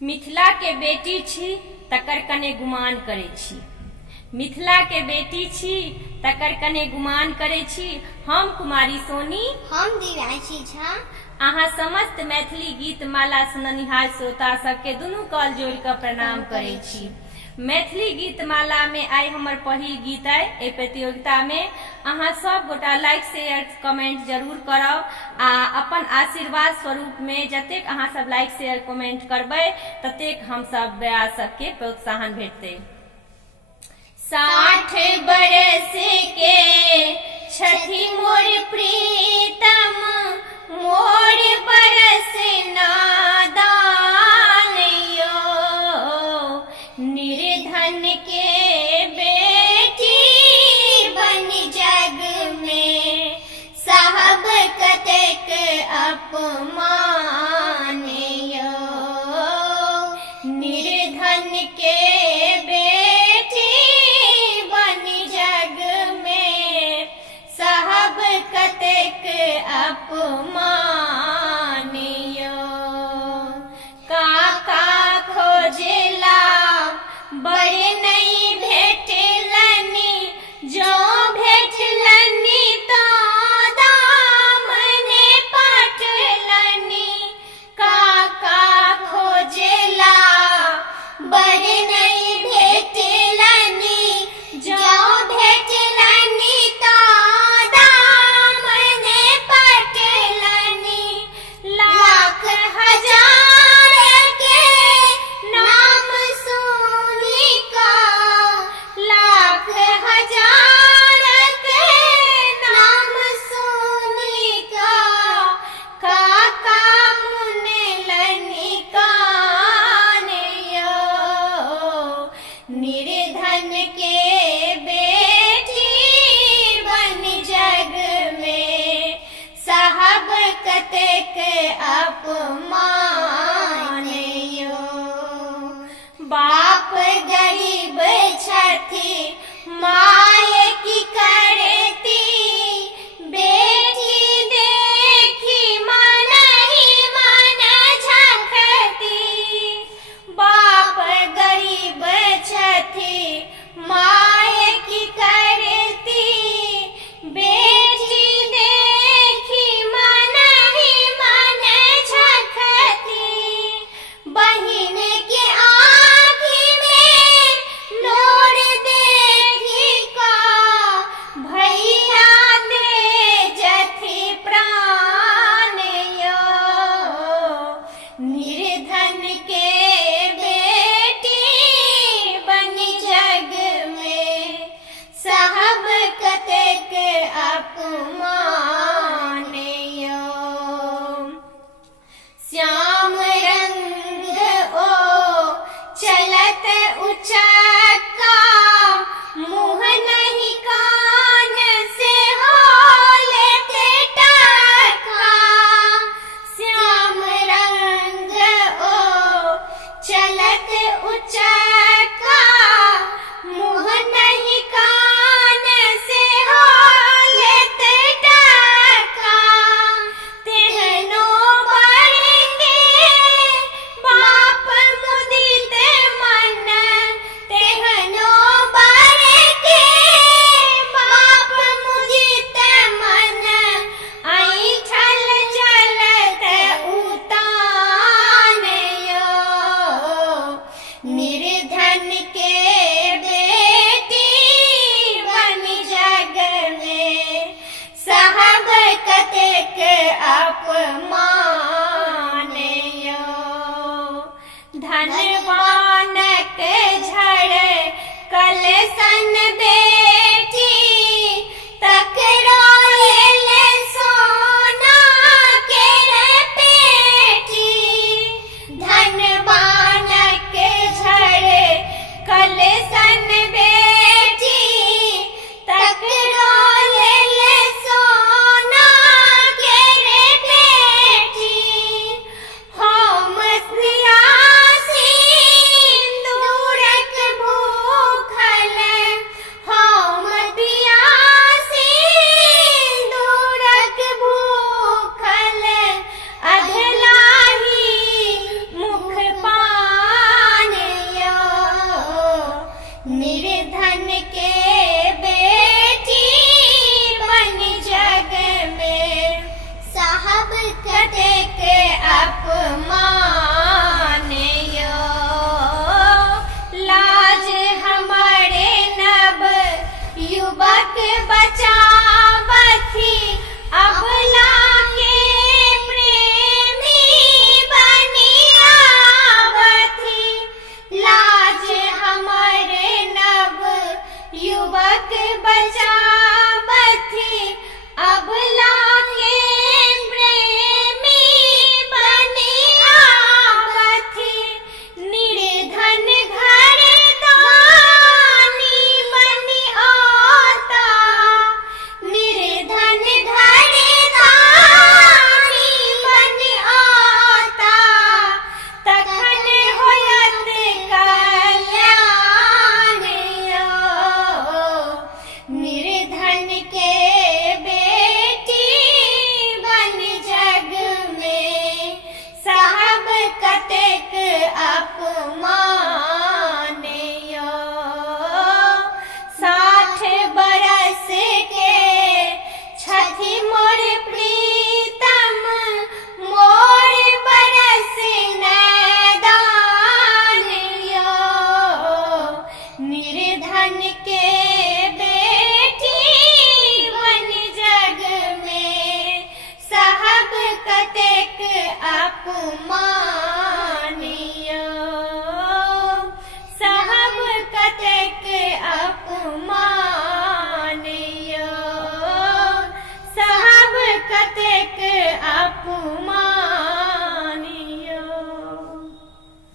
मिथिला के बेटी छी तकर कने गुमान करे छी। मिथिला के बेटी छी तकर कने गुमान करे छी। हम कुमारी सोनी, हम दिव्यांशी झा। अहाँ समस्त मैथिली गीत माला सुननिहार श्रोता सबके दुनू कल जोड़ कऽ प्रणाम करे छी। मैथिली गीत माला में आई हमर पहिल गीत है। ए प्रतियोगिता में अहाँ सब गोटा लाइक शेयर कमेंट जरूर करब आ अपन आशीर्वाद स्वरूप में जतेक अहाँ सब लाइक शेयर कमेंट करबै ततेक हम सब ब्यास सबके प्रोत्साहन भेटतै। 60 बरस के छठी मोर प्रीतम, मोर बरस नादान यो, निर्धन के बेटी बन जग में साहब कतेक अपमान यो, निर्धन के बेटी बन जग में साहब कतेक अपमान यो। काका खोजला बड़े नहीं भेटलनी, जो भेटलनी तो दामने पाटलनी। काका खोजला बड़े नहीं भेटलनी, जो भेटलनी तो दामने पाटलनी। लाख हजार के नाम सुनी का, लाख हजार के नाम सुनी का, काका मुनलनी कान यो, निर्धन के बेटी बन जग में साहब कतेक अपमान यो। बाप गरीब छथि माय की करती, बेटी देखी मन ही मन झखती। बाप गरीब छथि माय की करती, बेटी देखी मन ही मन झखती। बहिन के आँखी में लोर देखी का, भैया दे जथि प्राण यो, निर्धन के बेटी बन जग में साहब कतेक अपमान यो। श्याम रंग ओ चलत उचक्का, मुँह नहीं कान से हो लेते टक्का। श्याम रंग ओ चलत उचक्का, मुँह नहीं कान से हो लेते टक्का। तेहनो बड़ के बाप मुदित मन, तेहनो बड़ के बाप मुदित मन, ऐठल चलत उतान यो, निर्धन के बेटी बन जग में साहब कतेक अपमान यो। धनवानक झड़ कलसन बेटी, तकरो ले सोना के पेटी। धनवानक झड़ कलसन बेटी, तकरो ले सोना के पेटी। हम सियासी दूरक भूखल, हम पियासी दूरक भूखल, अधलाही मुख पान के अपू